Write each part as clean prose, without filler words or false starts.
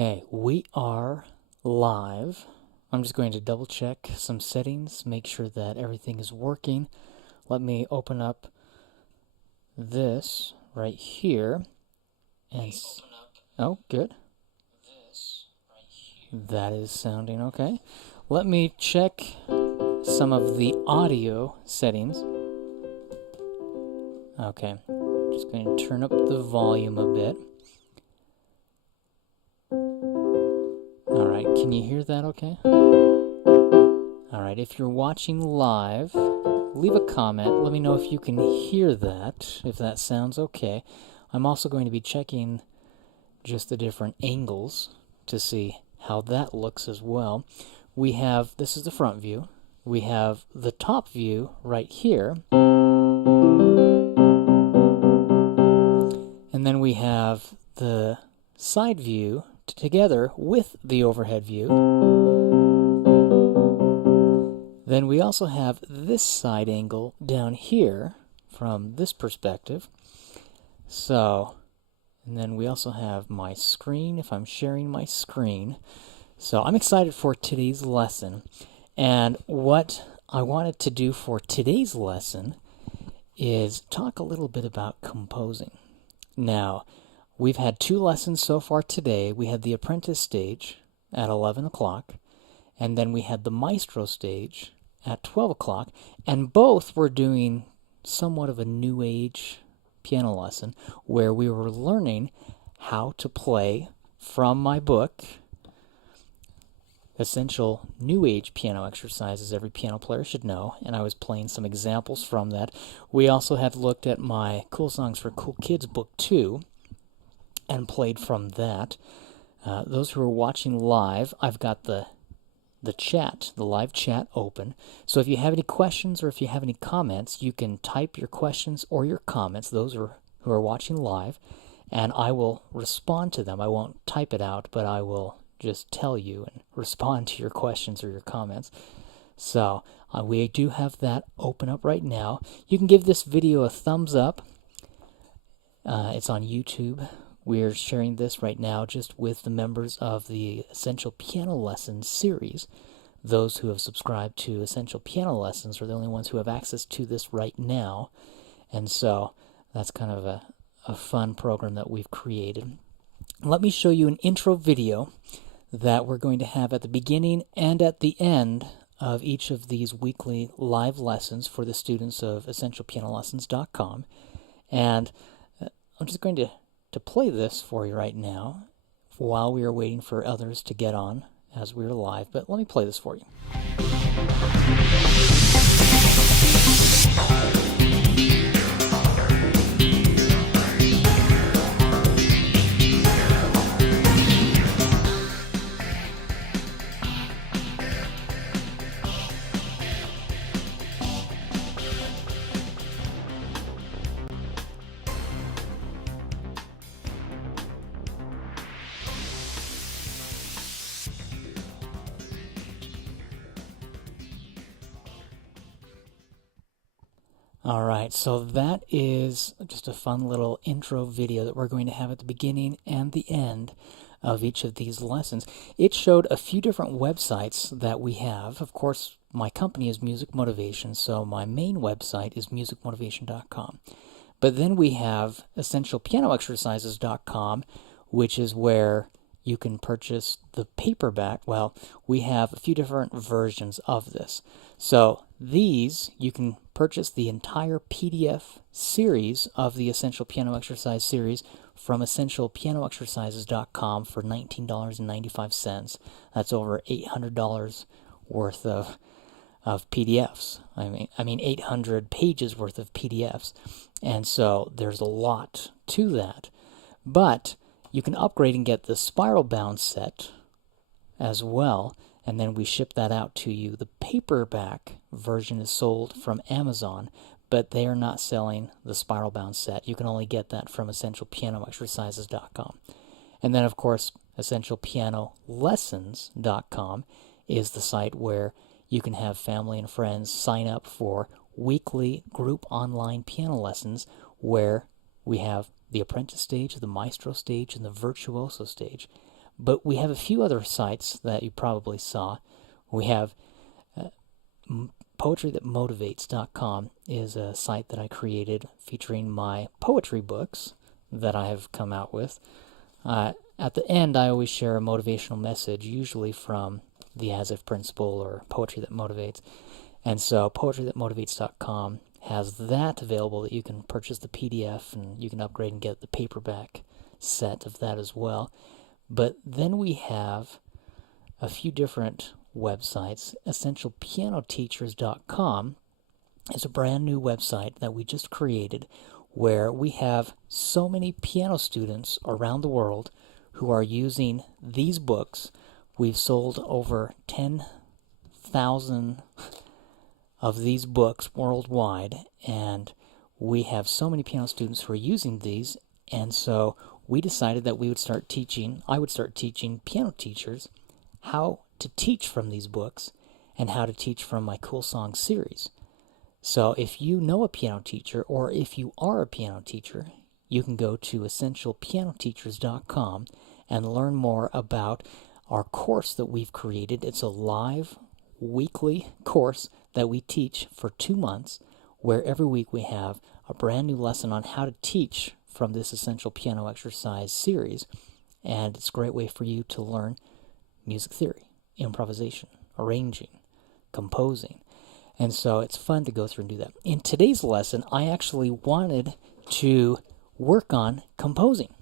Okay, we are live. I'm just going to double check some settings, make sure that everything is working. Let me open up this right here. And oh, good. That is sounding okay. Let me check some of the audio settings. Okay, just going to turn up the volume a bit. Alright, can you hear that okay? Alright, if you're watching live, leave a comment. Let me know if you can hear that, if that sounds okay. I'm also going to be checking just the different angles to see how that looks as well. We have, this is the front view. We have the top view right here. And then we have the side view together with the overhead view. Then we also have this side angle down here from this perspective. So, and then we also have my screen, if I'm sharing my screen. So I'm excited for today's lesson. And what I wanted to do for today's lesson is talk a little bit about composing. Now, we've had 2 lessons so far today. We had the apprentice stage at 11 o'clock, and then we had the maestro stage at 12 o'clock, and both were doing somewhat of a new age piano lesson where we were learning how to play from my book, Essential New Age Piano Exercises Every Piano Player Should Know, and I was playing some examples from that. We also had looked at my Cool Songs for Cool Kids book 2 and played from that. Those who are watching live, I've got the chat, the live chat open. So if you have any questions or if you have any comments, you can type your questions or your comments, those who are watching live, and I will respond to them. I won't type it out, but I will just tell you and respond to your questions or your comments. So we do have that open up right now. You can give this video a thumbs up. It's on YouTube. We're sharing this right now just with the members of the Essential Piano Lessons series. Those who have subscribed to Essential Piano Lessons are the only ones who have access to this right now. And so that's kind of a fun program that we've created. Let me show you an intro video that we're going to have at the beginning and at the end of each of these weekly live lessons for the students of EssentialPianoLessons.com. And I'm just going to play this for you right now while we are waiting for others to get on as we're live. But let me play this for you. Alright, so that is just a fun little intro video that we're going to have at the beginning and the end of each of these lessons. It showed a few different websites that we have. Of course, my company is Music Motivation, so my main website is musicmotivation.com. But then we have EssentialPianoExercises.com, which is where you can purchase the paperback. Well, we have a few different versions of this. So these, you can purchase the entire PDF series of the Essential Piano Exercise series from EssentialPianoExercises.com for $19.95. That's over $800 worth of PDFs. I mean 800 pages worth of PDFs. And so there's a lot to that. But you can upgrade and get the spiral bound set as well, and then we ship that out to you. The paperback version is sold from Amazon, but they are not selling the spiral bound set. You can only get that from EssentialPianoExercises.com. And then, of course, EssentialPianoLessons.com is the site where you can have family and friends sign up for weekly group online piano lessons where we have the apprentice stage, the maestro stage, and the virtuoso stage. But we have a few other sites that you probably saw. We have poetrythatmotivates.com is a site that I created featuring my poetry books that I have come out with. At the end, I always share a motivational message, usually from the As If Principle or Poetry That Motivates. And so poetrythatmotivates.com has that available that you can purchase the PDF and you can upgrade and get the paperback set of that as well. But then we have a few different websites. EssentialPianoTeachers.com is a brand new website that we just created where we have so many piano students around the world who are using these books. We've sold over 10,000 of these books worldwide, and we have so many piano students who are using these, and so we decided that I would start teaching piano teachers how to teach from these books and how to teach from my Cool Songs series. So if you know a piano teacher, or if you are a piano teacher, you can go to EssentialPianoTeachers.com and learn more about our course that we've created. It's a live weekly course that we teach for 2 months, where every week we have a brand new lesson on how to teach from this Essential Piano Exercise series. And it's a great way for you to learn music theory, improvisation, arranging, composing. And so it's fun to go through and do that. In today's lesson, I actually wanted to work on composing.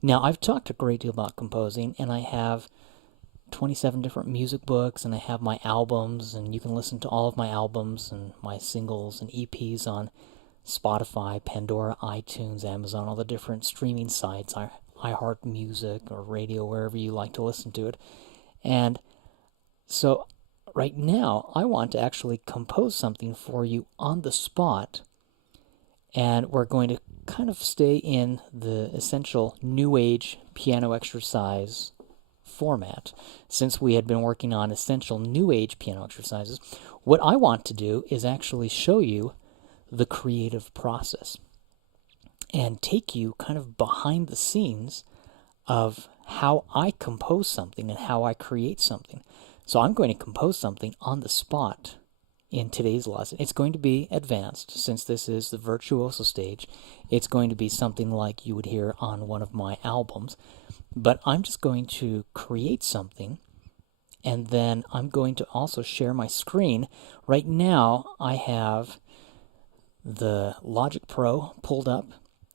Now, I've talked a great deal about composing, and I have 27 different music books, and I have my albums, and you can listen to all of my albums and my singles and EPs on Spotify, Pandora, iTunes, Amazon, all the different streaming sites, iHeart Music or radio, wherever you like to listen to it. And so right now, I want to actually compose something for you on the spot, and we're going to kind of stay in the essential New Age piano exercise format. Since we had been working on essential New Age piano exercises, what I want to do is actually show you the creative process and take you kind of behind the scenes of how I compose something and how I create something. So I'm going to compose something on the spot in today's lesson. It's going to be advanced, since this is the Virtuoso stage. It's going to be something like you would hear on one of my albums. But I'm just going to create something, and then I'm going to also share my screen. Right now, I have the Logic Pro pulled up,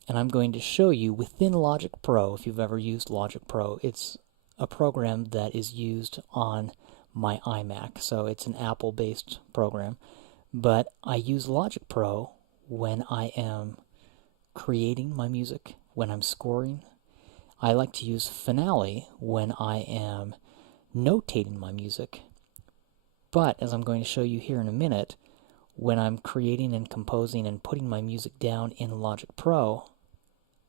and I'm going to show you within Logic Pro, if you've ever used Logic Pro, it's a program that is used on my iMac, so it's an Apple-based program. But I use Logic Pro when I am creating my music, when I'm scoring. I like to use Finale when I am notating my music. But as I'm going to show you here in a minute, when I'm creating and composing and putting my music down in Logic Pro,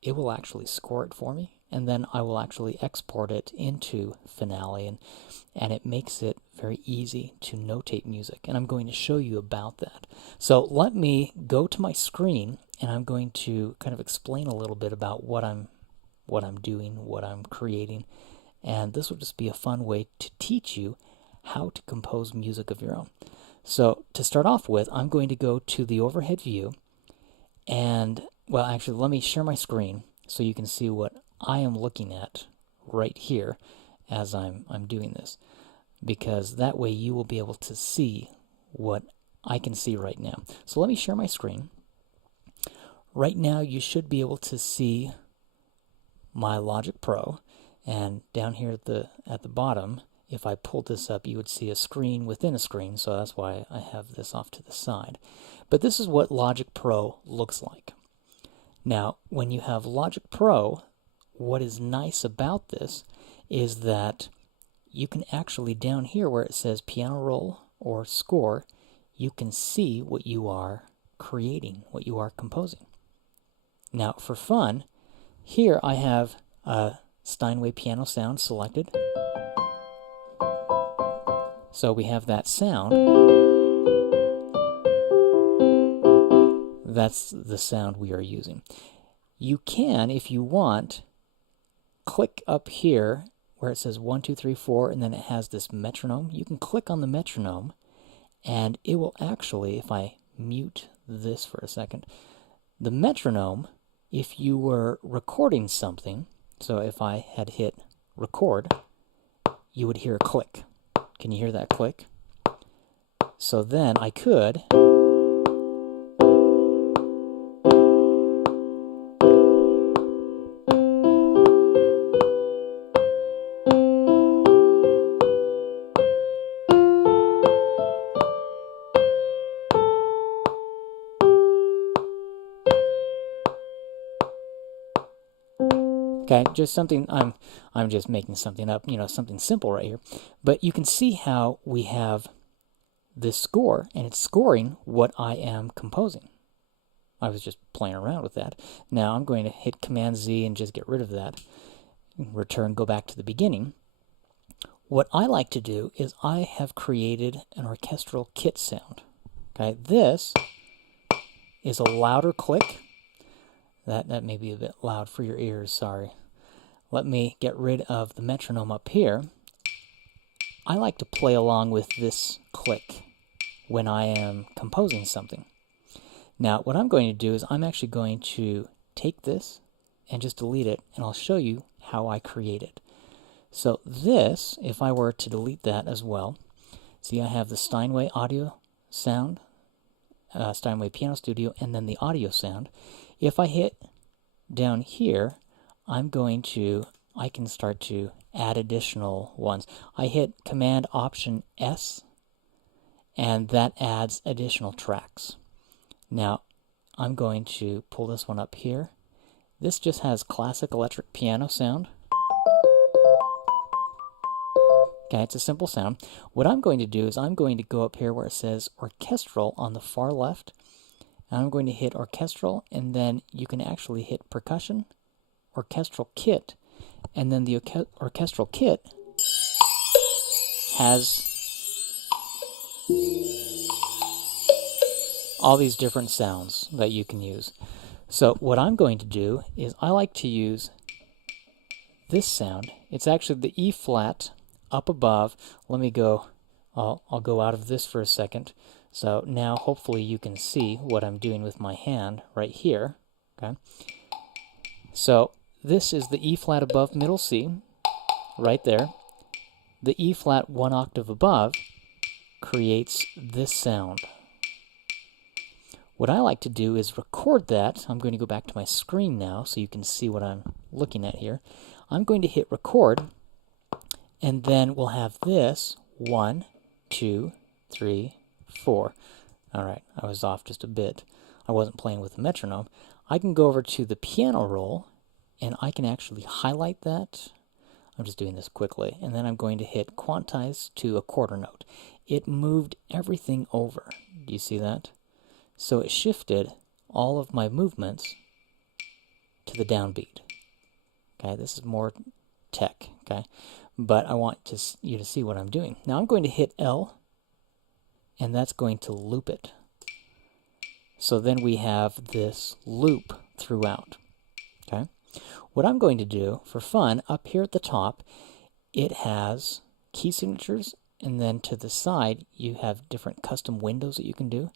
it will actually score it for me, and then I will actually export it into Finale, and it makes it very easy to notate music, and I'm going to show you about that. So let me go to my screen, and I'm going to kind of explain a little bit about what I'm doing, what I'm creating, and this will just be a fun way to teach you how to compose music of your own. So to start off with, I'm going to go to the overhead view, and well, actually, let me share my screen so you can see what I am looking at right here as I'm doing this, because that way you will be able to see what I can see right now. So let me share my screen. Right now, you should be able to see my Logic Pro, and down here at the bottom, if I pulled this up, you would see a screen within a screen, so that's why I have this off to the side. But this is what Logic Pro looks like. Now, when you have Logic Pro, what is nice about this is that you can actually, down here where it says piano roll or score, you can see what you are creating, what you are composing. Now, for fun, here I have a Steinway piano sound selected. So we have that sound. That's the sound we are using. You can, if you want, click up here where it says 1, 2, 3, 4, and then it has this metronome. You can click on the metronome, and it will actually, if I mute this for a second, the metronome, if you were recording something, so if I had hit record, you would hear a click. Can you hear that click? So then I could okay, just something, I'm just making something up, something simple right here. But you can see how we have this score, and it's scoring what I am composing. I was just playing around with that. Now I'm going to hit Command Z and just get rid of that. Return, go back to the beginning. What I like to do is I have created an orchestral kit sound. Okay, this is a louder click. That may be a bit loud for your ears, sorry. Let me get rid of the metronome up here. I like to play along with this click when I am composing something. Now, what I'm going to do is I'm actually going to take this and just delete it, and I'll show you how I create it. So this, if I were to delete that as well, see I have the Steinway audio sound, Steinway Piano Studio, and then the audio sound. If I hit down here, I can start to add additional ones. I hit Command Option S, and that adds additional tracks. Now, I'm going to pull this one up here. This just has classic electric piano sound. Okay, it's a simple sound. What I'm going to do is I'm going to go up here where it says orchestral on the far left. And I'm going to hit orchestral, and then you can actually hit percussion, orchestral kit, and then the orchestral kit has all these different sounds that you can use. So what I'm going to do is I like to use this sound. It's actually the E flat up above. Let me go, I'll go out of this for a second. So now hopefully you can see what I'm doing with my hand right here. Okay. So this is the E flat above middle C, right there. The E flat 1 octave above creates this sound. What I like to do is record that. I'm going to go back to my screen now so you can see what I'm looking at here. I'm going to hit record, and then we'll have this 1, 2, 3, 4. All right, I was off just a bit. I wasn't playing with the metronome. I can go over to the piano roll, and I can actually highlight that. I'm just doing this quickly, and then I'm going to hit quantize to a quarter note. It moved everything over. Do you see that? So it shifted all of my movements to the downbeat. Okay, this is more tech, okay? But I want you to see what I'm doing. Now I'm going to hit L, and that's going to loop it. So then we have this loop throughout, okay? What I'm going to do, for fun, up here at the top, it has key signatures, and then to the side, you have different custom windows that you can do.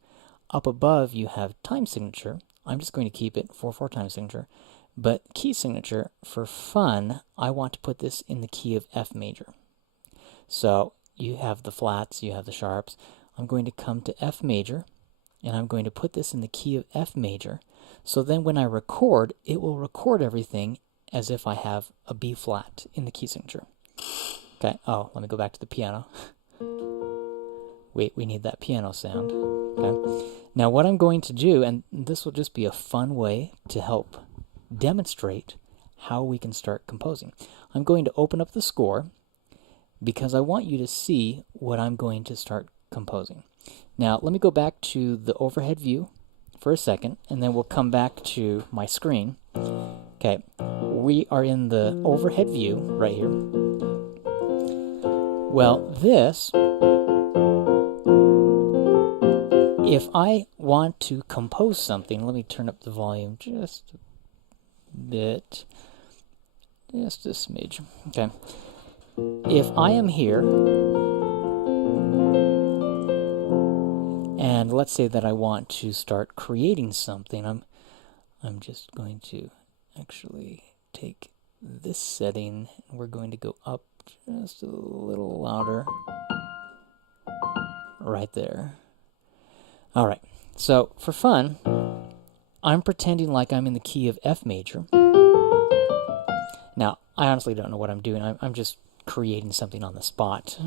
Up above, you have time signature. I'm just going to keep it 4/4 time signature. But key signature, for fun, I want to put this in the key of F major. So you have the flats, you have the sharps. I'm going to come to F major, and I'm going to put this in the key of F major. So then when I record, it will record everything as if I have a B flat in the key signature. Okay, oh, let me go back to the piano. Wait, we need that piano sound. Okay. Now what I'm going to do, and this will just be a fun way to help demonstrate how we can start composing. I'm going to open up the score because I want you to see what I'm going to start composing. Now let me go back to the overhead view for a second, and then we'll come back to my screen. Okay, we are in the overhead view right here. Well, this, if I want to compose something, let me turn up the volume just a bit, just a smidge. Okay, if I am here, and let's say that I want to start creating something, I'm just going to actually take this setting, and we're going to go up just a little louder, right there. All right, so for fun, I'm pretending like I'm in the key of F major. Now, I honestly don't know what I'm doing. I'm just creating something on the spot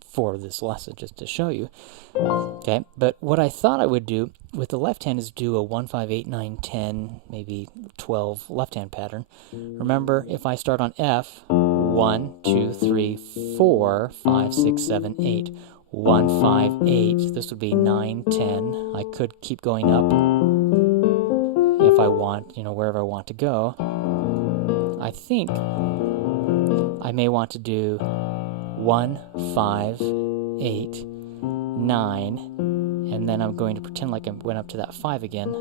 for this lesson, just to show you. Okay, but what I thought I would do with the left hand is do a 1, 5, 8, 9, 10, maybe 12 left hand pattern. Remember, if I start on F, 1, 2, 3, 4, 5, 6, 7, 8. 1, 5, 8. This would be 9, 10. I could keep going up if I want, wherever I want to go. I think I may want to do 1, 5, 8, 9, and then I'm going to pretend like I went up to that 5 again.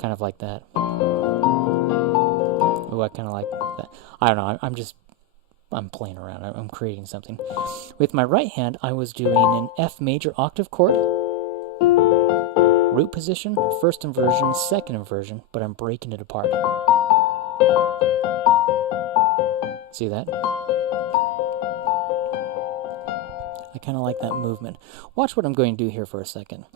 Kind of like that. Oh, I kind of like that. I don't know, I'm playing around. I'm creating something. With my right hand, I was doing an F major octave chord, root position, first inversion, second inversion, but I'm breaking it apart. See that? I kind of like that movement. Watch what I'm going to do here for a second.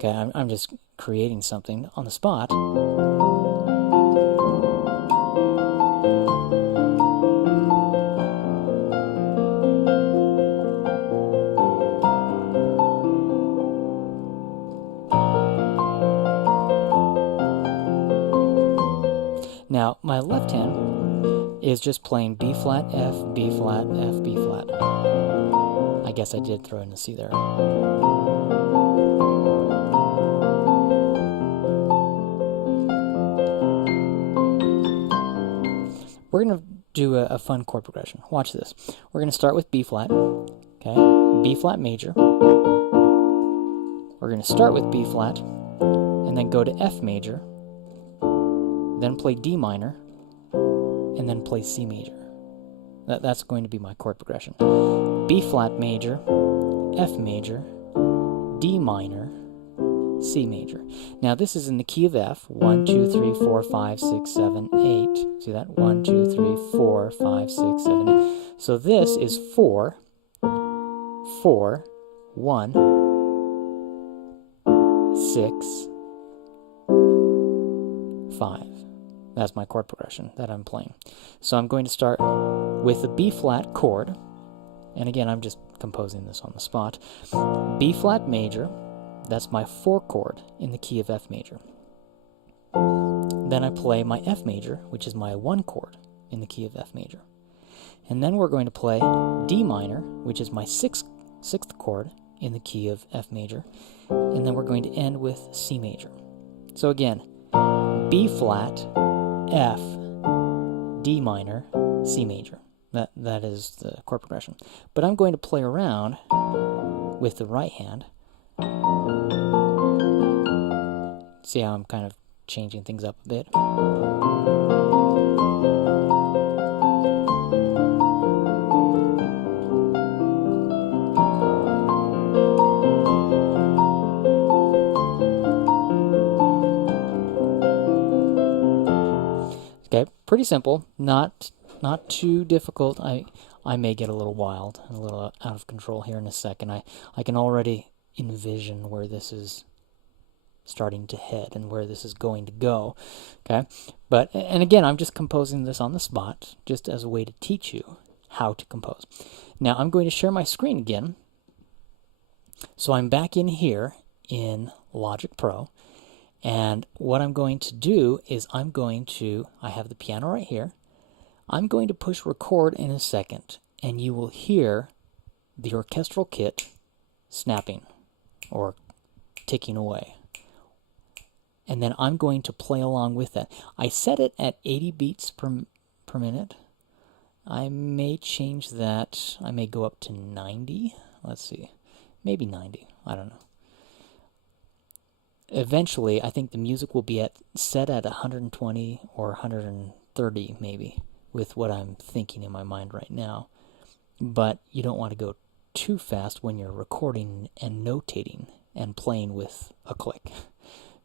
Okay, I'm just creating something on the spot. Now, my left hand is just playing B flat, F, B flat, F, B flat. I guess I did throw in a C there. We're going to do a fun chord progression. Watch this. We're going to start with B flat, okay? B flat major. We're going to start with B flat, and then go to F major, then play D minor, and then play C major. That's going to be my chord progression. B flat major, F major, D minor, C major. Now this is in the key of F. 1, 2, 3, 4, 5, 6, 7, 8. See that? 1, 2, 3, 4, 5, 6, 7, 8. So this is 4, 4, 1, 6, 5. That's my chord progression that I'm playing. So I'm going to start with the B flat chord. And again, I'm just composing this on the spot. B flat major. That's my 4 chord in the key of F major. Then I play my F major, which is my 1 chord in the key of F major. And then we're going to play D minor, which is my sixth chord in the key of F major. And then we're going to end with C major. So again, B flat, F, D minor, C major. That is the chord progression. But I'm going to play around with the right hand. See how I'm kind of changing things up a bit? Okay, pretty simple, not too difficult. I may get a little wild and a little out of control here in a second. I can already envision where this is starting to head and where this is going to go. Okay, and again, I'm just composing this on the spot just as a way to teach you how to compose. Now I'm going to share my screen again. So I'm back in here in Logic Pro, and what I'm going to do is I have the piano right here. I'm going to push record in a second, and you will hear the orchestral kit snapping or ticking away. And then I'm going to play along with that. I set it at 80 beats per per minute. I may change that. I may go up to 90. Let's see. Maybe 90. I don't know. Eventually, I think the music will be set at 120 or 130 maybe, with what I'm thinking in my mind right now. But you don't want to go too fast when you're recording and notating and playing with a click,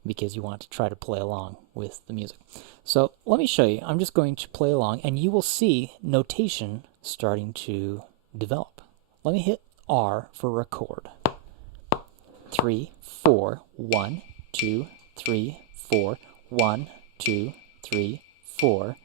because you want to try to play along with the music. So let me show you. I'm just going to play along, and you will see notation starting to develop. Let me hit R for record. 3, 4, 1, 2, 3, 4, 1, 2, 3, 4.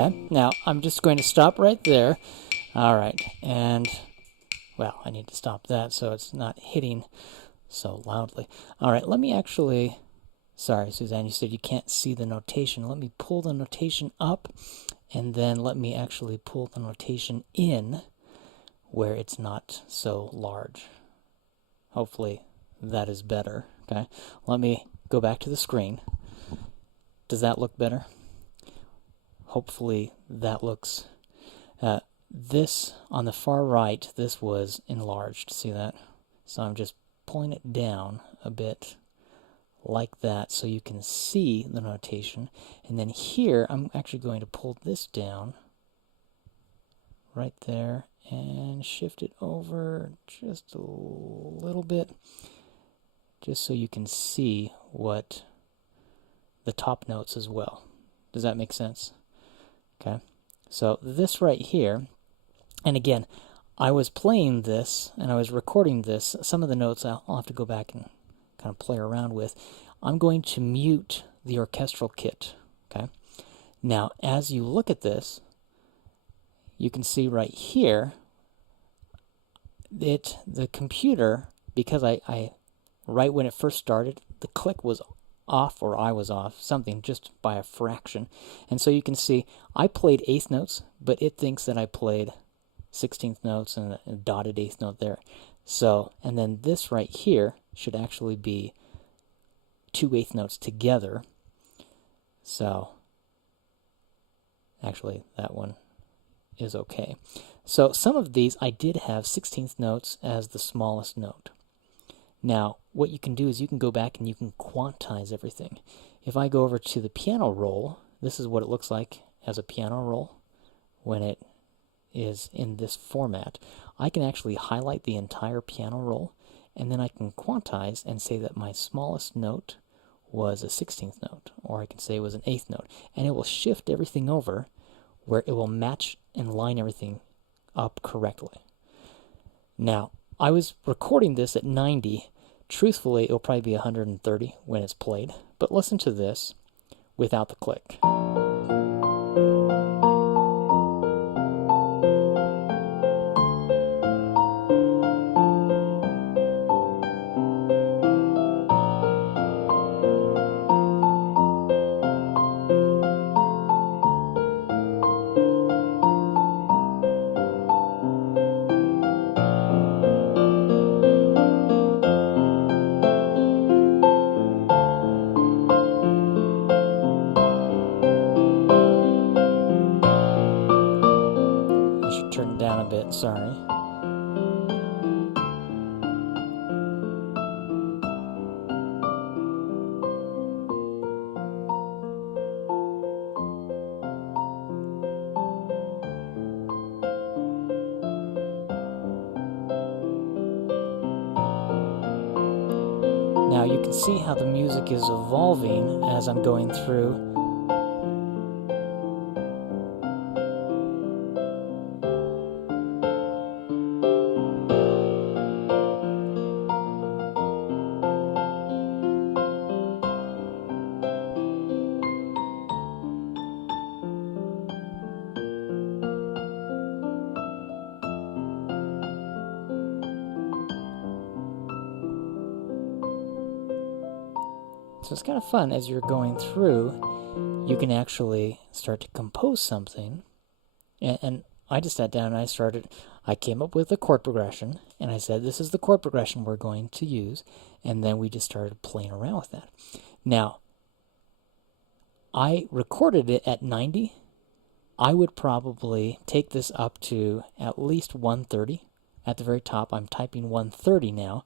Okay, now I'm just going to stop right there. All right, and, well, I need to stop that so it's not hitting so loudly. All right, let me actually, sorry, Suzanne, you said you can't see the notation. Let me pull the notation up, and then let me actually pull the notation in where it's not so large. Hopefully that is better, okay? Let me go back to the screen. Does that look better? Hopefully that looks, this on the far right, this was enlarged, see that? So I'm just pulling it down a bit like that so you can see the notation. And then here, I'm actually going to pull this down right there and shift it over just a little bit, just so you can see what the top notes as well. Does that make sense? Okay, so this right here, and again, I was playing this and I was recording this. Some of the notes I'll have to go back and kind of play around with. I'm going to mute the orchestral kit, okay? Now, as you look at this, you can see right here, the computer, because I right when it first started, the click was off, or I was off, something, just by a fraction. And so you can see I played eighth notes, but it thinks that I played 16th notes and a dotted eighth note there. So, and then this right here should actually be 2 eighth notes together. So, actually that one is okay. So some of these I did have 16th notes as the smallest note. Now, what you can do is you can go back and you can quantize everything. If I go over to the piano roll, this is what it looks like as a piano roll when it is in this format. I can actually highlight the entire piano roll, and then I can quantize and say that my smallest note was a 16th note, or I can say it was an 8th note, and it will shift everything over where it will match and line everything up correctly. Now, I was recording this at 90, truthfully, it'll probably be 130 when it's played. But listen to this without the click. Turn it down a bit, sorry. Now you can see how the music is evolving as I'm going through. So it's kind of fun as you're going through, you can actually start to compose something. And I just sat down and I came up with a chord progression, and I said, this is the chord progression we're going to use. And then we just started playing around with that. Now, I recorded it at 90. I would probably take this up to at least 130. At the very top, I'm typing 130 now.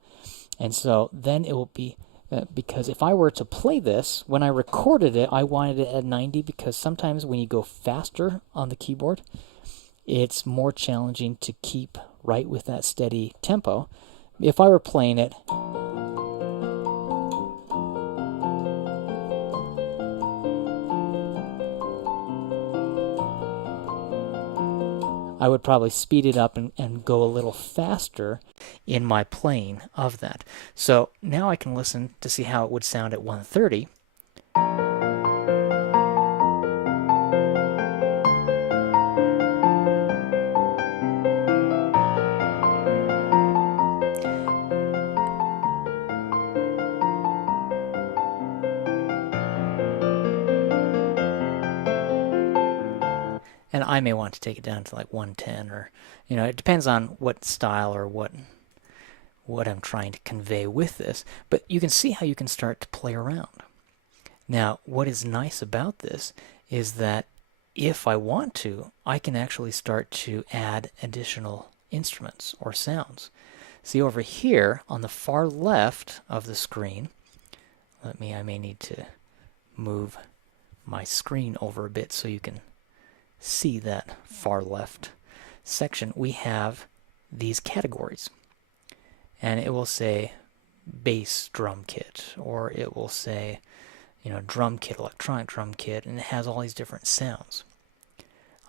And so then it will be, because if I were to play this, when I recorded it, I wanted it at 90 because sometimes when you go faster on the keyboard, it's more challenging to keep right with that steady tempo. If I were playing it, I would probably speed it up and go a little faster in my playing of that. So now I can listen to see how it would sound at 130. And I may want to take it down to like 110, or, you know, it depends on what style or what I'm trying to convey with this. But you can see how you can start to play around. Now, what is nice about this is that if I want to, I can actually start to add additional instruments or sounds. See over here on the far left of the screen, I may need to move my screen over a bit so you can see that far left section. We have these categories, and it will say bass drum kit, or it will say, you know, drum kit, electronic drum kit, and it has all these different sounds.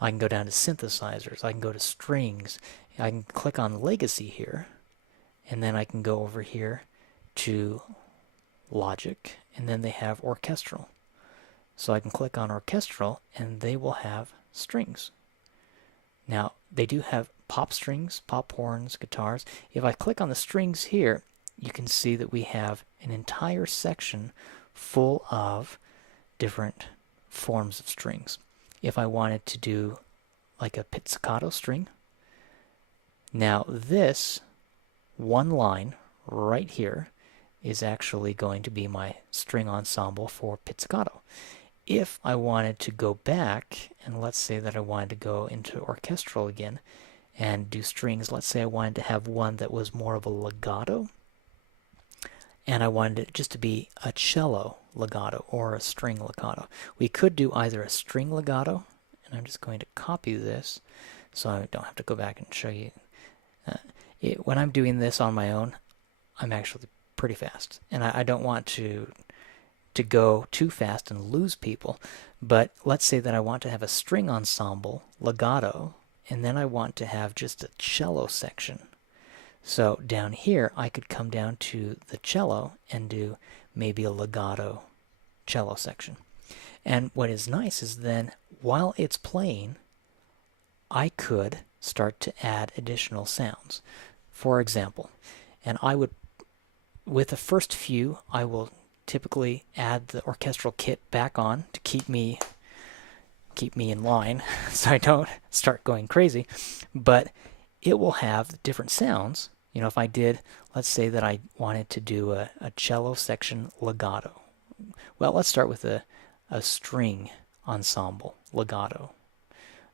I can go down to synthesizers, I can go to strings, I can click on legacy here, and then I can go over here to Logic, and then they have orchestral. So I can click on orchestral, and they will have strings. Now, they do have pop strings, pop horns, guitars. If I click on the strings here, you can see that we have an entire section full of different forms of strings. If I wanted to do like a pizzicato string, now this one line right here is actually going to be my string ensemble for pizzicato. If I wanted to go back, and let's say that I wanted to go into orchestral again and do strings, let's say I wanted to have one that was more of a legato, and I wanted it just to be a cello legato or a string legato. We could do either a string legato, and I'm just going to copy this so I don't have to go back and show you. When I'm doing this on my own, I'm actually pretty fast, and I don't want to go too fast and lose people. But let's say that I want to have a string ensemble legato, and then I want to have just a cello section. So down here, I could come down to the cello and do maybe a legato cello section. And what is nice is then, while it's playing, I could start to add additional sounds. For example, and I would, with the first few, I will typically add the orchestral kit back on to keep me in line so I don't start going crazy. But it will have different sounds. You know, if I did, let's say that I wanted to do a cello section legato. Well, let's start with a string ensemble legato.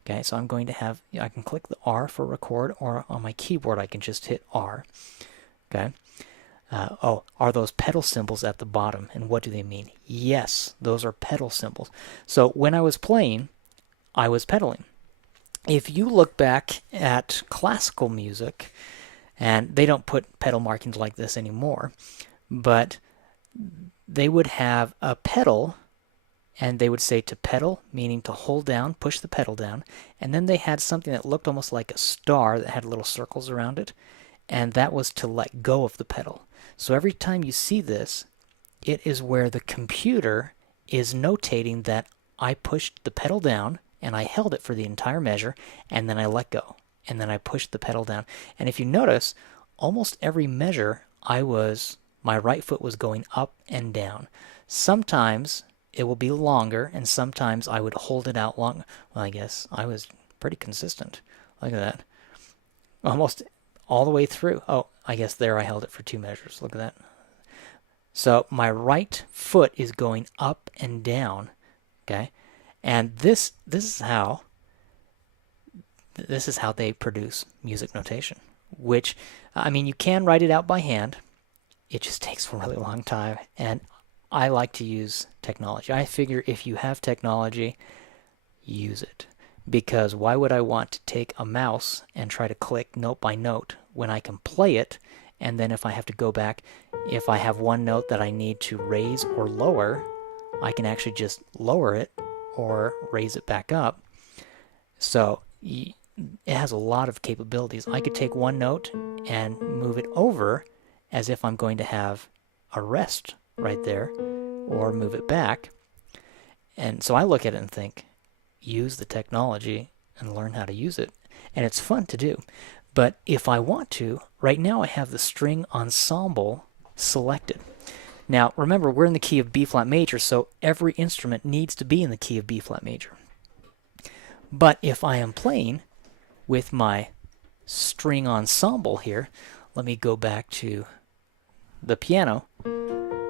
Okay, so I'm going to have, I can click the R for record, or on my keyboard I can just hit R. Okay. Oh, are those pedal symbols at the bottom, and what do they mean? Yes, those are pedal symbols. So when I was playing, I was pedaling. If you look back at classical music, and they don't put pedal markings like this anymore, but they would have a pedal, and they would say to pedal, meaning to hold down, push the pedal down, and then they had something that looked almost like a star that had little circles around it, and that was to let go of the pedal. So every time you see this, it is where the computer is notating that I pushed the pedal down and I held it for the entire measure, and then I let go, and then I pushed the pedal down. And if you notice, almost every measure my right foot was going up and down. Sometimes it will be longer, and sometimes I would hold it out long. Well, I guess I was pretty consistent. Look at that. Almost all the way through. Oh, I guess there I held it for 2 measures. Look at that. So my right foot is going up and down, okay? And this is how they produce music notation, which, I mean, you can write it out by hand. It just takes a really long time, and I like to use technology. I figure if you have technology, use it. Because why would I want to take a mouse and try to click note by note when I can play it, and then if I have to go back, if I have one note that I need to raise or lower, I can actually just lower it or raise it back up. So it has a lot of capabilities. I could take one note and move it over as if I'm going to have a rest right there, or move it back. And so I look at it and think, use the technology and learn how to use it. And it's fun to do. But if I want to, right now I have the string ensemble selected. Now remember, we're in the key of B flat major, so every instrument needs to be in the key of B flat major. But if I am playing with my string ensemble here, let me go back to the piano.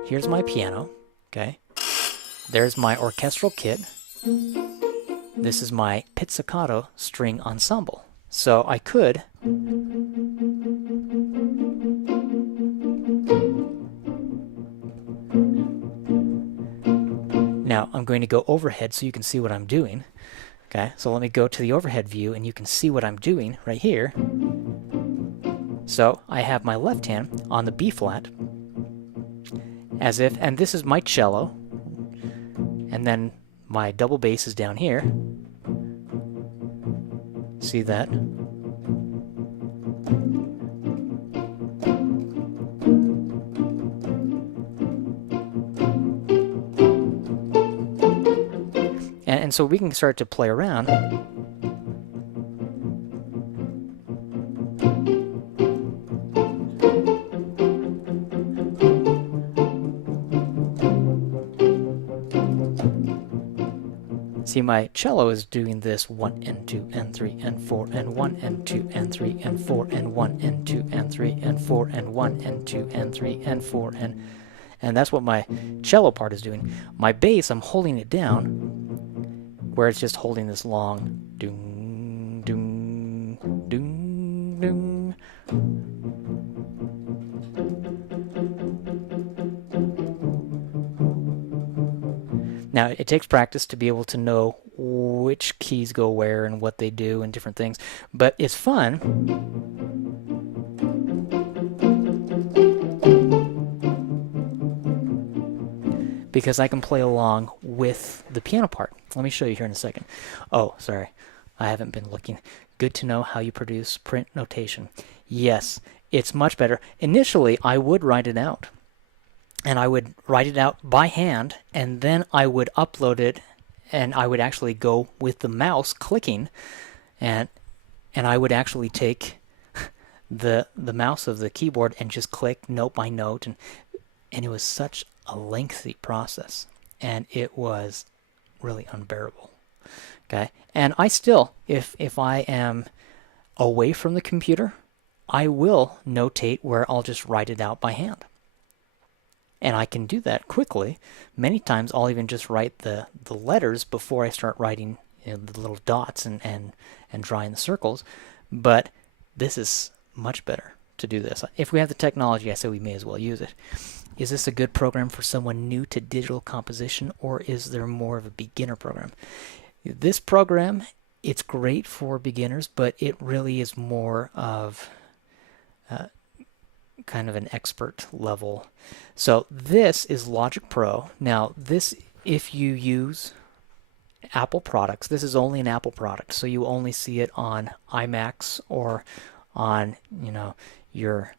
Here's my piano, okay? There's my orchestral kit. This is my pizzicato string ensemble. So I could now I'm going to go overhead so you can see what I'm doing. Okay, so let me go to the overhead view and you can see what I'm doing right here. So I have my left hand on the B flat, as if, and this is my cello, and then my double bass is down here. See that? And so we can start to play around. See, my cello is doing this 1 and 2 and 3 and 4 and 1 and 2 and 3 and 4 and 1 and 2 and 3 and 4 and 1 and 2 and 3 and 4 and that's what my cello part is doing. My bass, I'm holding it down, where it's just holding this long doom doom doom doom. Now, it takes practice to be able to know which keys go where and what they do and different things, but it's fun. Because I can play along with the piano part. Let me show you here in a second. Oh, sorry. I haven't been looking. Good to know how you produce print notation. Yes, it's much better. Initially, I would write it out. And I would write it out by hand, and then I would upload it, and I would actually go with the mouse clicking, and I would actually take the mouse of the keyboard and just click note by note, and it was such a lengthy process, and it was really unbearable. Okay, and I still, if I am away from the computer, I will notate where I'll just write it out by hand. And I can do that quickly. Many times I'll even just write the letters before I start writing, you know, the little dots and drawing the circles. But this is much better to do this. If we have the technology, I say we may as well use it. Is this a good program for someone new to digital composition, or is there more of a beginner program? This program, it's great for beginners, but it really is more of kind of an expert level. So this is Logic Pro. Now this, if you use Apple products, this is only an Apple product, so you only see it on iMacs or on, you know, your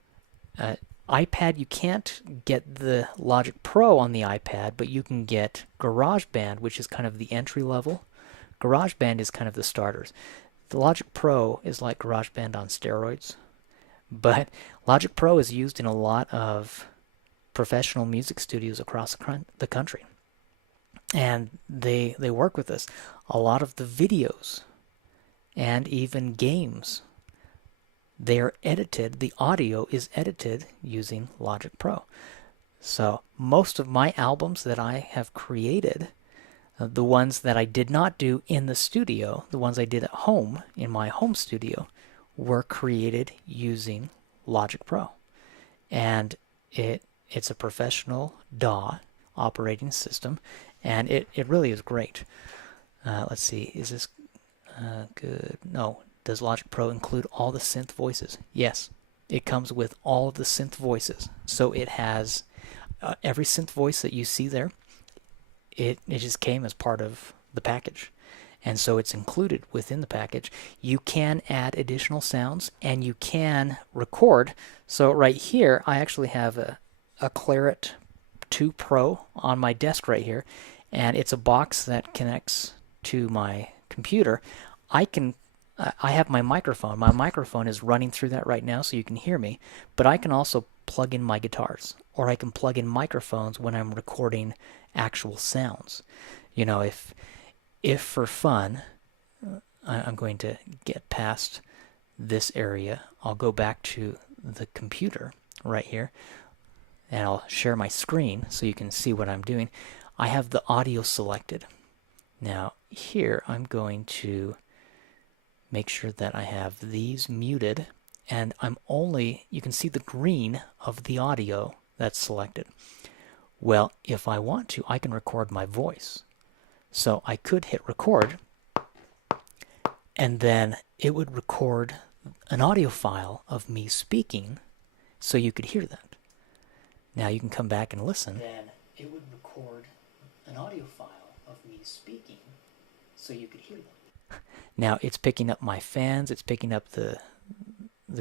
iPad. You can't get the Logic Pro on the iPad, but you can get GarageBand, which is kind of the entry level. GarageBand is kind of the starters. The Logic Pro is like GarageBand on steroids. But Logic Pro is used in a lot of professional music studios across the country. And they work with this. A lot of the videos and even games, they are edited, the audio is edited using Logic Pro. So most of my albums that I have created, the ones that I did not do in the studio, the ones I did at home, in my home studio, were created using Logic Pro. And it's a professional DAW operating system, and it really is great. Let's see, is this good? No. Does Logic Pro include all the synth voices? Yes, it comes with all of the synth voices. So it has every synth voice that you see there, it just came as part of the package. And so it's included within the package. You can add additional sounds, and you can record. So right here, I actually have a Claret 2 Pro on my desk right here, and it's a box that connects to my computer. I have my microphone. My microphone is running through that right now, so you can hear me. But I can also plug in my guitars, or I can plug in microphones when I'm recording actual sounds. You know, if for fun, I'm going to get past this area. I'll go back to the computer right here, and I'll share my screen so you can see what I'm doing. I have the audio selected. Now here I'm going to make sure that I have these muted, and you can see the green of the audio that's selected. Well, if I want to, I can record my voice. So I could hit record, and then it would record an audio file of me speaking, so you could hear that. Now you can come back and listen. Then it would record an audio file of me speaking, so you could hear that. Now it's picking up my fans, it's picking up the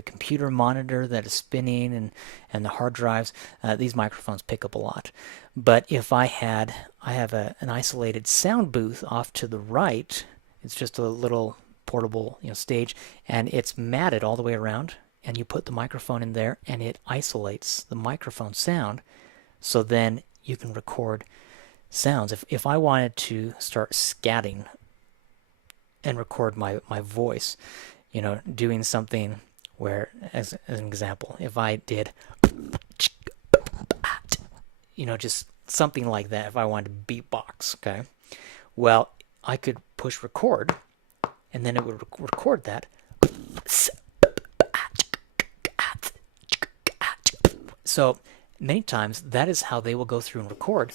computer monitor that is spinning, and the hard drives. These microphones pick up a lot. But if I have an isolated sound booth off to the right. It's just a little portable, stage, and it's matted all the way around, and you put the microphone in there, and it isolates the microphone sound, so then you can record sounds. If I wanted to start scatting and record my voice, doing something where, as an example, if I did, just something like that, if I wanted to beatbox, okay? Well, I could push record, and then it would record that. So many times, that is how they will go through and record.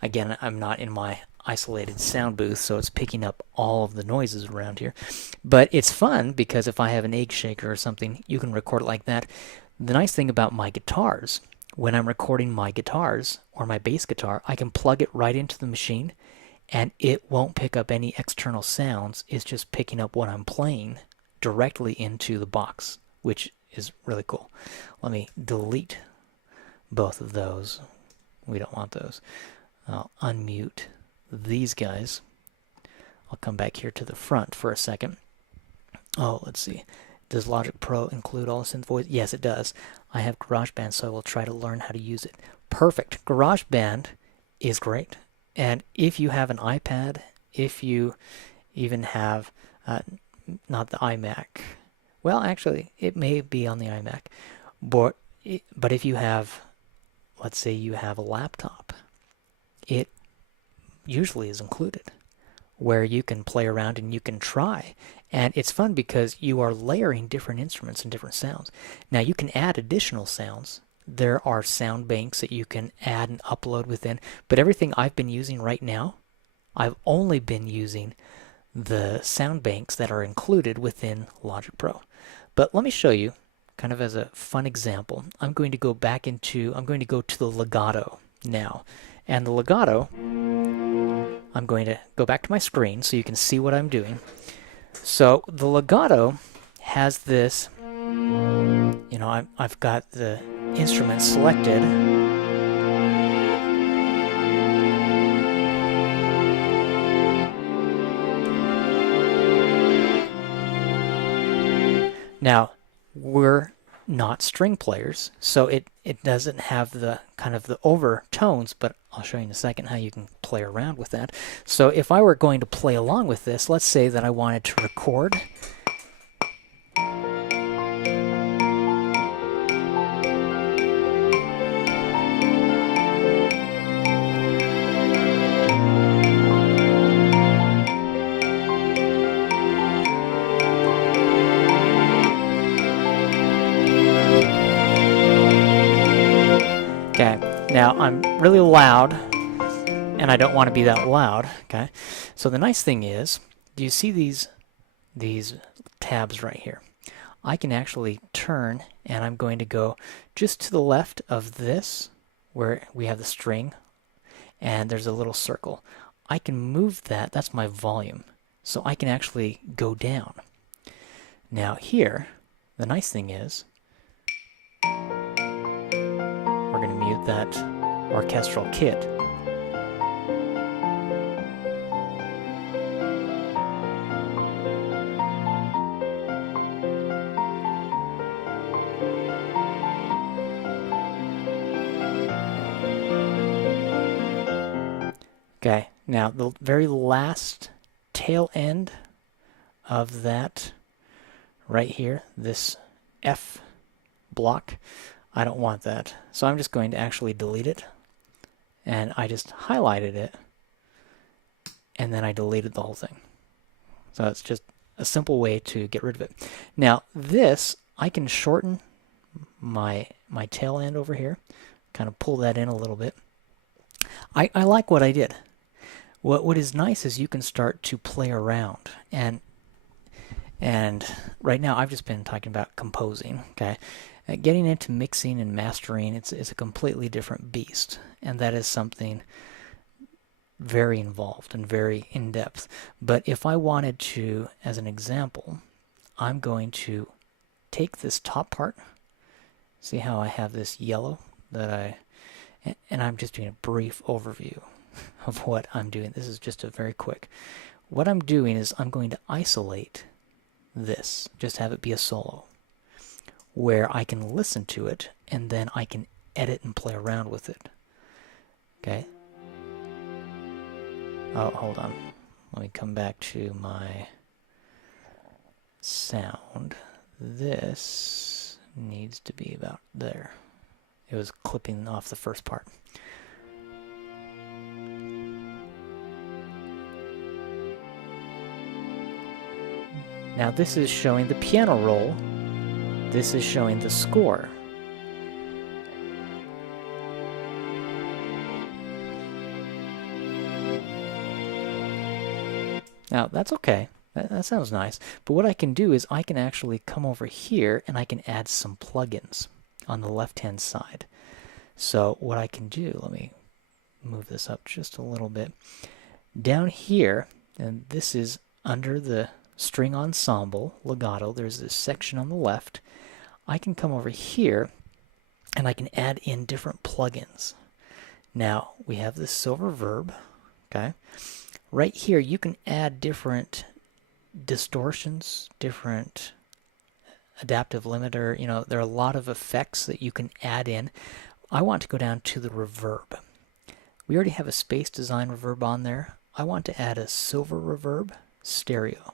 Again, I'm not in my isolated sound booth, so it's picking up all of the noises around here. But it's fun because if I have an egg shaker or something, you can record it like that. The nice thing about my guitars, when I'm recording my guitars or my bass guitar, I can plug it right into the machine, and it won't pick up any external sounds. It's just picking up what I'm playing directly into the box, which is really cool. Let me delete both of those. We don't want those. I'll unmute these guys. I'll come back here to the front for a second. Oh, let's see. Does Logic Pro include all the synth voice? Yes, it does. I have GarageBand, so I will try to learn how to use it. Perfect. GarageBand is great. And if you have an iPad, if you even have, not the iMac, well, actually, it may be on the iMac, but if you have, let's say you have a laptop, it usually is included, where you can play around and you can try. And it's fun because you are layering different instruments and different sounds. Now you can add additional sounds. There are sound banks that you can add and upload within, but everything I've been using right now, I've only been using the sound banks that are included within Logic Pro. But let me show you, kind of as a fun example. I'm going to go to the legato now. And the legato, I'm going to go back to my screen so you can see what I'm doing. So the legato has this, you know, I've got the instrument selected. Now, we're not string players, so it doesn't have the kind of the overtones, but I'll show you in a second how you can play around with that. So if I were going to play along with this, let's say that I wanted to record. Okay, now I'm really loud, and I don't want to be that loud, okay? So the nice thing is, do you see these tabs right here? I can actually turn, and I'm going to go just to the left of this, where we have the string, and there's a little circle. I can move that, that's my volume, so I can actually go down. Now here, the nice thing is, we're going to mute that orchestral kit. Okay, now the very last tail end of that right here, this F block, I don't want that. So I'm just going to actually delete it. And I just highlighted it. And then I deleted the whole thing. So it's just a simple way to get rid of it. Now this, I can shorten my tail end over here. Kind of pull that in a little bit. I like what I did. What is nice is you can start to play around. And right now I've just been talking about composing, okay? Getting into mixing and mastering, it's a completely different beast, and that is something very involved and very in-depth. But if I wanted to, as an example, I'm going to take this top part, see how I have this yellow and I'm just doing a brief overview of what I'm doing. This is just a very quick. What I'm doing is I'm going to isolate this, just have it be a solo, where I can listen to it and then I can edit and play around with it. Okay? Oh, hold on. Let me come back to my sound. This needs to be about there. It was clipping off the first part. Now this is showing the piano roll. This is showing the score. Now that's okay. That sounds nice. But what I can do is I can actually come over here and I can add some plugins on the left-hand side. So what I can do, let me move this up just a little bit. Down here, and this is under the string ensemble, legato, there's this section on the left. I can come over here and I can add in different plugins. Now, we have this silver verb, okay? Right here, you can add different distortions, different adaptive limiter. You know, there are a lot of effects that you can add in. I want to go down to the reverb. We already have a space design reverb on there. I want to add a silver reverb stereo.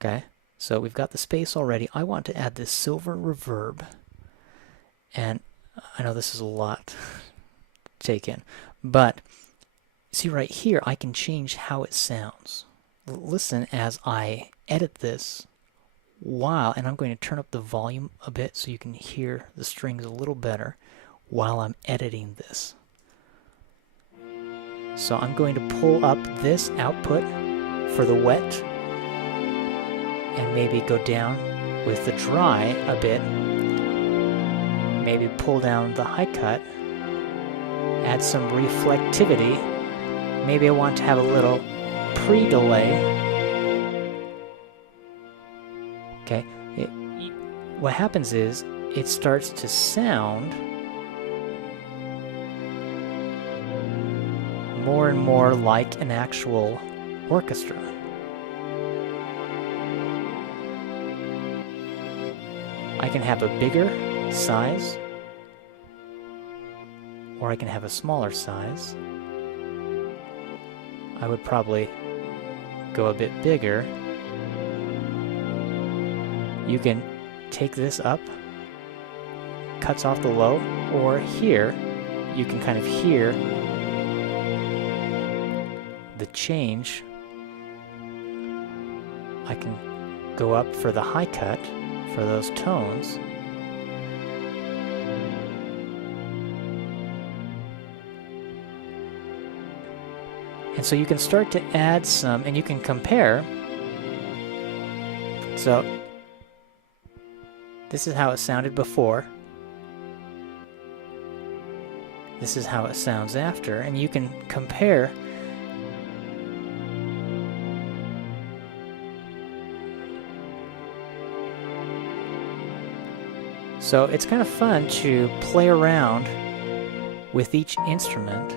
Okay, so we've got the space already. I want to add this silver reverb. And I know this is a lot to take in, but see right here, I can change how it sounds. Listen as I edit this and I'm going to turn up the volume a bit so you can hear the strings a little better while I'm editing this. So I'm going to pull up this output for the wet and maybe go down with the dry a bit. Maybe pull down the high cut, add some reflectivity. Maybe I want to have a little pre-delay. Okay, what happens is it starts to sound more and more like an actual orchestra. I can have a bigger size, or I can have a smaller size. I would probably go a bit bigger. You can take this up, cuts off the low, or here you can kind of hear the change. I can go up for the high cut for those tones. And so you can start to add some, and you can compare. So this is how it sounded before. This is how it sounds after, and you can compare. So it's kind of fun to play around with each instrument.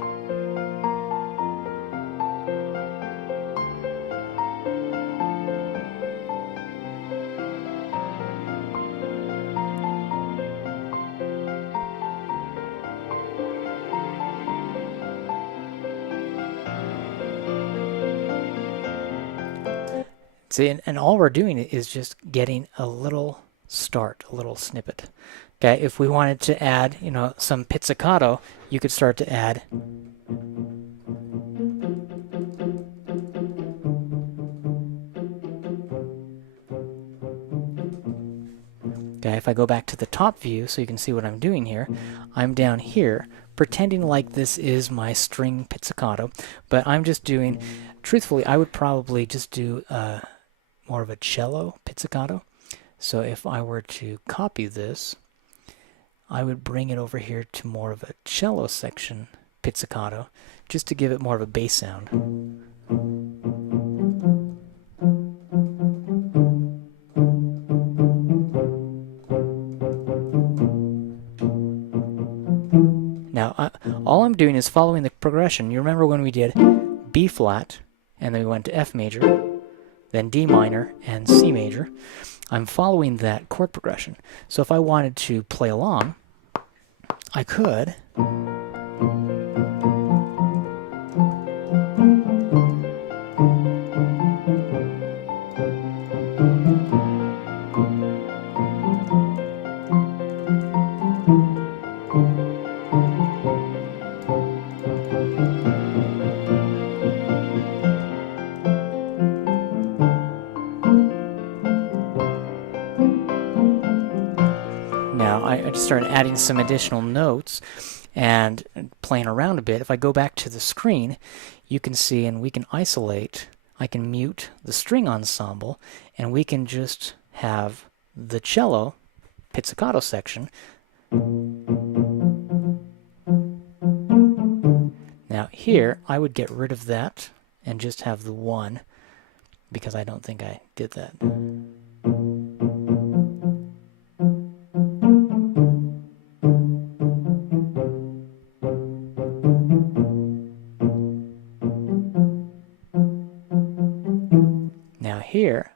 See, and all we're doing is just getting a little start, a little snippet. Okay, if we wanted to add, you know, some pizzicato, you could start to add. Okay, if I go back to the top view so you can see what I'm doing here, I'm down here pretending like this is my string pizzicato, but I'm just doing, truthfully, I would probably just do more of a cello pizzicato. So if I were to copy this, I would bring it over here to more of a cello section pizzicato, just to give it more of a bass sound. Now, all I'm doing is following the progression. You remember when we did B flat, and then we went to F major, then D minor, and C major. I'm following that chord progression. So if I wanted to play along, I could. Now I just started adding some additional notes and playing around a bit. If I go back to the screen, you can see, and we can isolate, I can mute the string ensemble, and we can just have the cello pizzicato section. Now here, I would get rid of that and just have the 1, because I don't think I did that. Now here,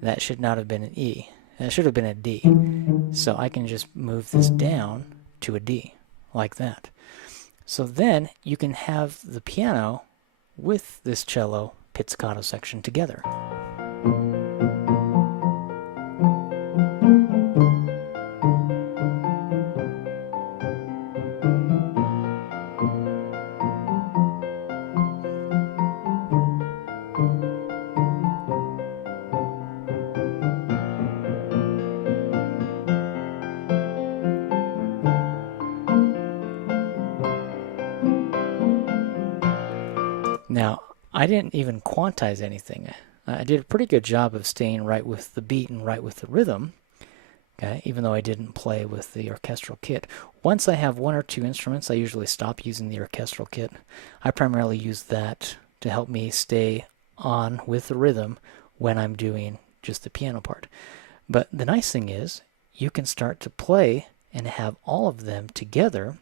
that should not have been an E. That should have been a D. So I can just move this down to a D, like that. So then you can have the piano with this cello pizzicato section together. Now, I didn't even quantize anything. I did a pretty good job of staying right with the beat and right with the rhythm, okay, even though I didn't play with the orchestral kit. Once I have 1 or 2 instruments, I usually stop using the orchestral kit. I primarily use that to help me stay on with the rhythm when I'm doing just the piano part. But the nice thing is, you can start to play and have all of them together.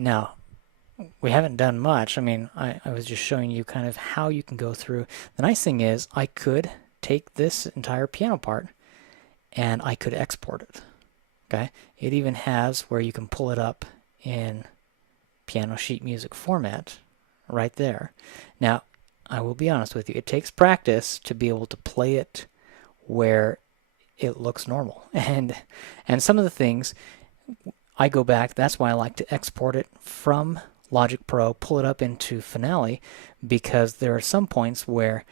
Now, we haven't done much. I mean, I was just showing you kind of how you can go through. The nice thing is I could take this entire piano part and I could export it. Okay? It even has where you can pull it up in piano sheet music format right there. Now, I will be honest with you, it takes practice to be able to play it where it looks normal. And some of the things I go back, that's why I like to export it from Logic Pro, pull it up into Finale, because there are some points where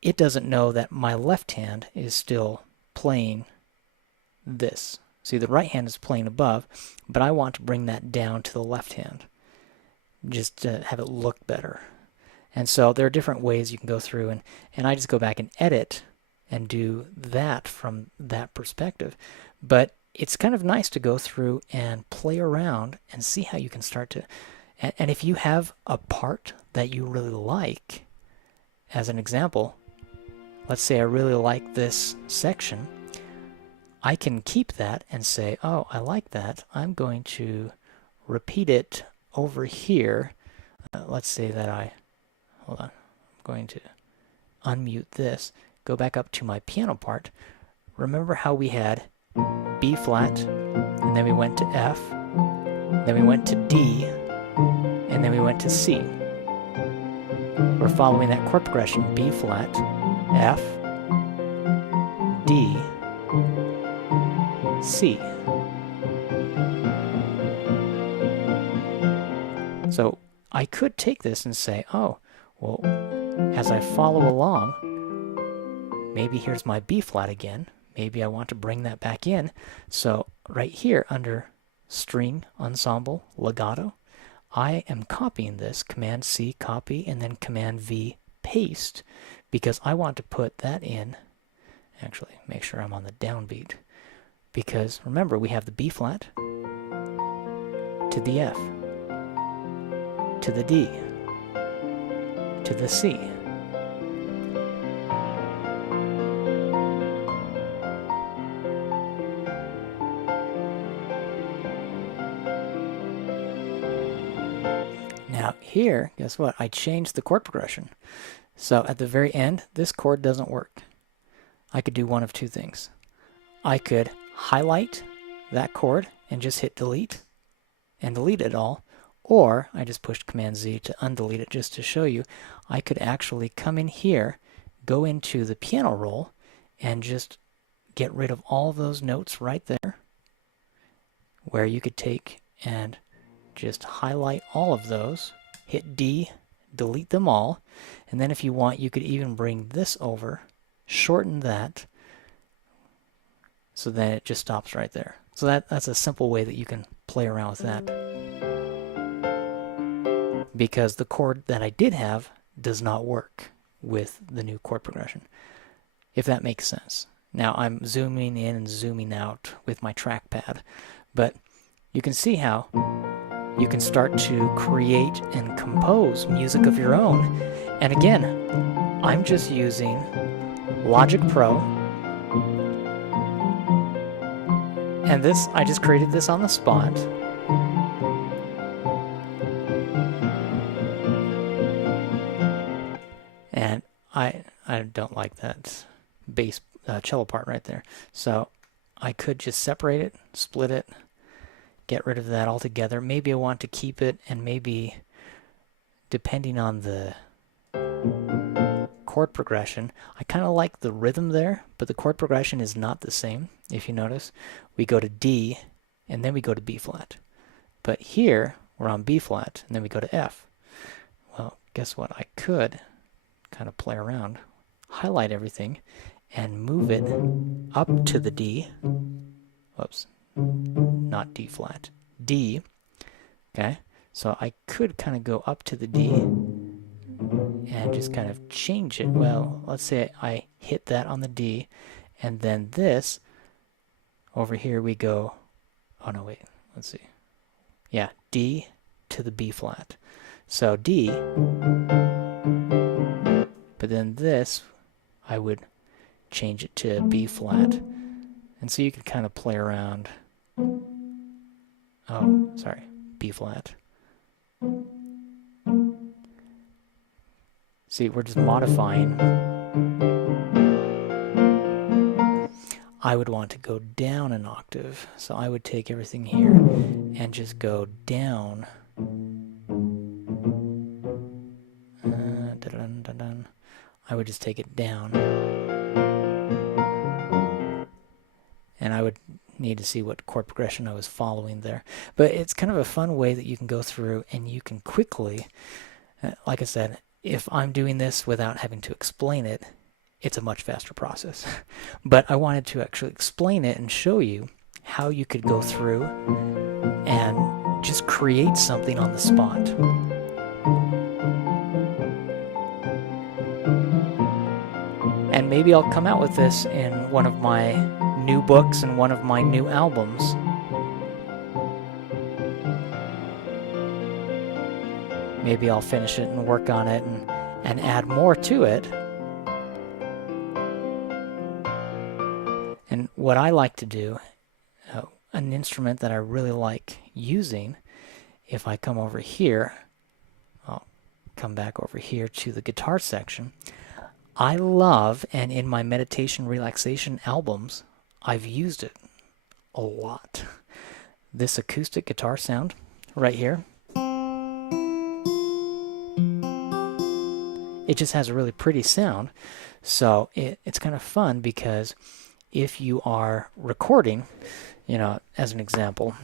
it doesn't know that my left hand is still playing this. See, the right hand is playing above, but I want to bring that down to the left hand, just to have it look better. And so there are different ways you can go through, and I just go back and edit and do that from that perspective. But it's kind of nice to go through and play around and see how you can start to, and if you have a part that you really like, as an example, let's say I really like this section, I can keep that and say, oh, I like that. I'm going to repeat it over here. Let's say that hold on, I'm going to unmute this, go back up to my piano part. Remember how we had B flat, and then we went to F, then we went to D, and then we went to C. We're following that chord progression: B flat, F, D, C. So I could take this and say, oh, well, as I follow along, maybe here's my B flat again. Maybe I want to bring that back in. So right here under String, Ensemble, Legato, I am copying this, Command C, copy, and then Command V, paste, because I want to put that in. Actually, make sure I'm on the downbeat, because remember, we have the B flat to the F, to the D, to the C. Now here, guess what? I changed the chord progression. So at the very end, this chord doesn't work. I could do one of two things. I could highlight that chord and just hit delete and delete it all, or I just pushed Command Z to undelete it just to show you. I could actually come in here, go into the piano roll, and just get rid of all of those notes right there, where you could take and just highlight all of those, hit D, delete them all, and then if you want, you could even bring this over, shorten that, so then it just stops right there. So that's a simple way that you can play around with that. Because the chord that I did have does not work with the new chord progression, if that makes sense. Now I'm zooming in and zooming out with my trackpad, but you can see how you can start to create and compose music of your own. And again, I'm just using Logic Pro, and this, I just created this on the spot. And I don't like that bass cello part right there. So I could just separate it, split it, get rid of that altogether. Maybe I want to keep it, and maybe depending on the chord progression, I kind of like the rhythm there, but the chord progression is not the same. If you notice, we go to D and then we go to B flat. But here we're on B flat and then we go to F. Well, guess what? I could kind of play around, highlight everything, and move it up to the D. Whoops, not D flat, D. Okay, so I could kind of go up to the D and just kind of change it. Well, let's say I hit that on the D, and then this over here we go, oh no, wait, let's see. Yeah, D to the B flat. So D, but then this, I would change it to B flat. And so you could kind of play around. Oh, sorry, B flat. See, we're just modifying. I would want to go down an octave. So I would take everything here and just go down. I would just take it down. And I would need to see what chord progression I was following there. But it's kind of a fun way that you can go through and you can quickly, like I said, if I'm doing this without having to explain it, it's a much faster process. But I wanted to actually explain it and show you how you could go through and just create something on the spot. And maybe I'll come out with this in one of my new books and one of my new albums. Maybe I'll finish it and work on it and add more to it. And what I like to do, an instrument that I really like using, if I come over here, I'll come back over here to the guitar section. I love, and in my meditation relaxation albums, I've used it a lot. This acoustic guitar sound right here. It just has a really pretty sound. So it's kind of fun because if you are recording, you know, as an example,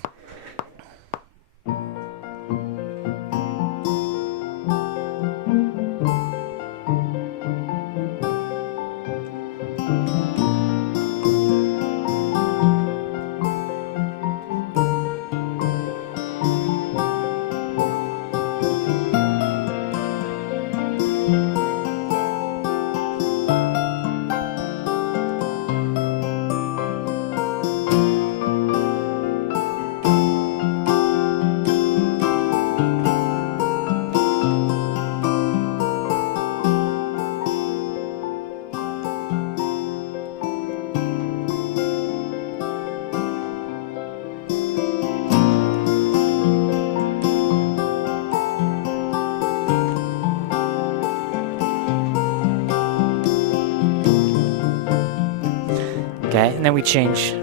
okay, and then we change,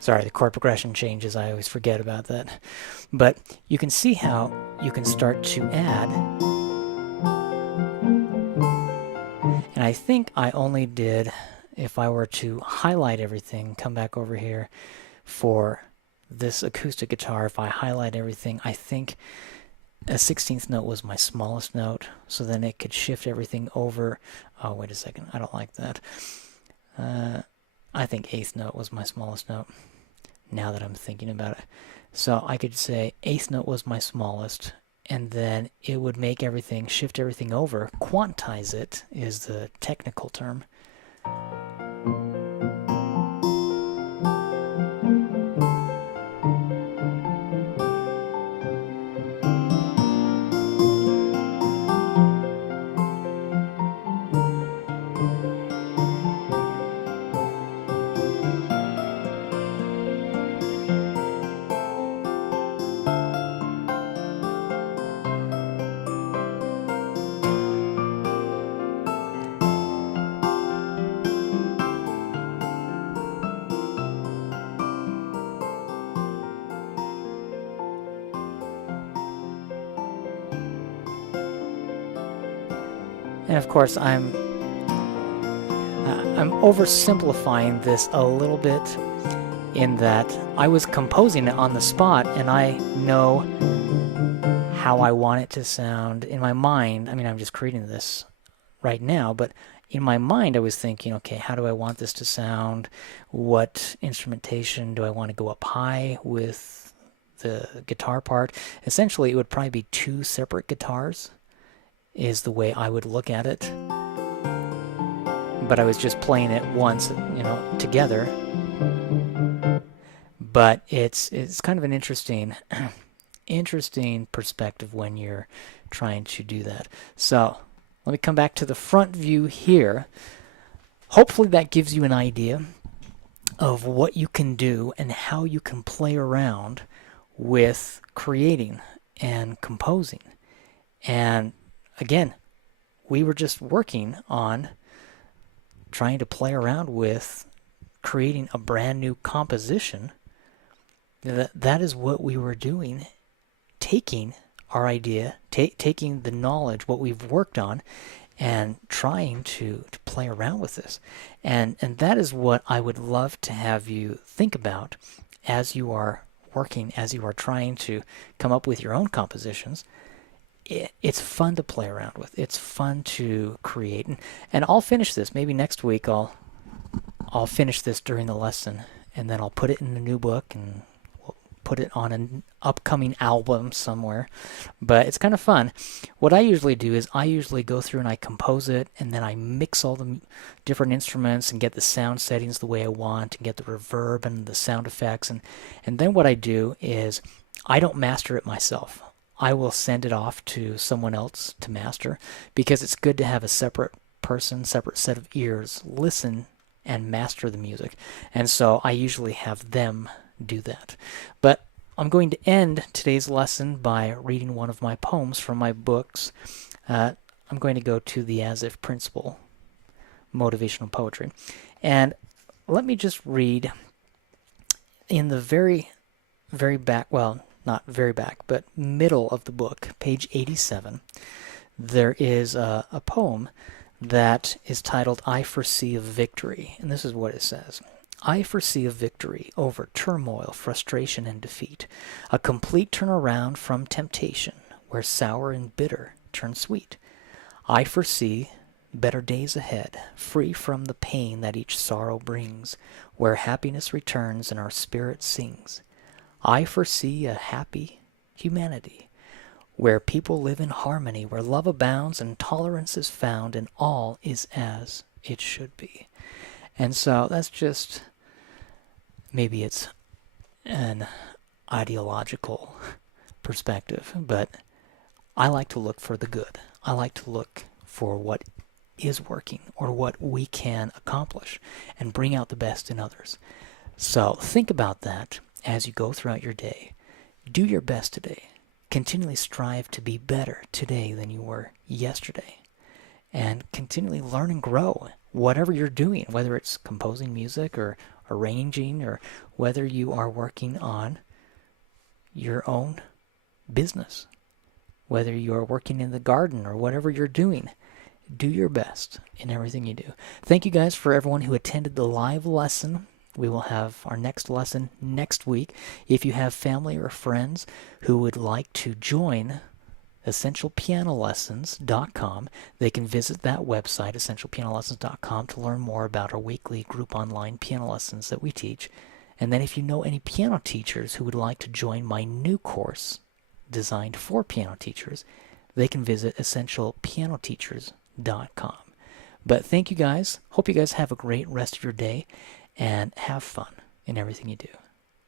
sorry, the chord progression changes, I always forget about that. But you can see how you can start to add. And I think I only did, if I were to highlight everything, come back over here for this acoustic guitar, if I highlight everything, I think a 16th note was my smallest note, so then it could shift everything over. Oh, wait a second, I don't like that. I think 8th note was my smallest note, now that I'm thinking about it. So I could say 8th note was my smallest, and then it would make everything, shift everything over. Quantize it is the technical term. And of course, I'm oversimplifying this a little bit in that I was composing it on the spot, and I know how I want it to sound in my mind. I mean, I'm just creating this right now, but in my mind I was thinking, okay, how do I want this to sound? What instrumentation do I want to go up high with the guitar part? Essentially, it would probably be 2 separate guitars is the way I would look at it. But I was just playing it once, together. But it's kind of an interesting perspective when you're trying to do that. So let me come back to the front view here. Hopefully that gives you an idea of what you can do and how you can play around with creating and composing. And again, we were just working on trying to play around with creating a brand new composition. That is what we were doing, taking our idea, taking the knowledge, what we've worked on, and trying to play around with this. And that is what I would love to have you think about as you are working, as you are trying to come up with your own compositions. It's fun to play around with. It's fun to create. And I'll finish this. Maybe next week I'll finish this during the lesson, and then I'll put it in a new book, and we'll put it on an upcoming album somewhere. But it's kind of fun. What I usually do is I usually go through and I compose it, and then I mix all the different instruments and get the sound settings the way I want, and get the reverb and the sound effects. And then what I do is I don't master it myself. I will send it off to someone else to master, because it's good to have a separate person, separate set of ears, listen and master the music. And so I usually have them do that. But I'm going to end today's lesson by reading one of my poems from my books. I'm going to go to the As If Principle, Motivational Poetry. And let me just read in the very, very back, well, not very back, but middle of the book, page 87, there is a poem that is titled, I Foresee a Victory. And this is what it says. I foresee a victory over turmoil, frustration, and defeat, a complete turnaround from temptation, where sour and bitter turn sweet. I foresee better days ahead, free from the pain that each sorrow brings, where happiness returns and our spirit sings. I foresee a happy humanity, where people live in harmony, where love abounds and tolerance is found, and all is as it should be. And so that's just, maybe it's an ideological perspective, but I like to look for the good. I like to look for what is working or what we can accomplish and bring out the best in others. So think about that as you go throughout your day. Do your best today. Continually strive to be better today than you were yesterday. And continually learn and grow, whatever you're doing, whether it's composing music or arranging, or whether you are working on your own business, whether you are working in the garden or whatever you're doing. Do your best in everything you do. Thank you guys for everyone who attended the live lesson. We will have our next lesson next week. If you have family or friends who would like to join essentialpianolessons.com. They can visit that website, essentialpianolessons.com, to learn more about our weekly group online piano lessons that we teach. And then if you know any piano teachers who would like to join my new course designed for piano teachers, they can visit essentialpianoteachers.com. But thank you guys. Hope you guys have a great rest of your day and have fun in everything you do.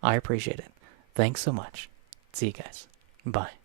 I appreciate it. Thanks so much. See you guys. Bye.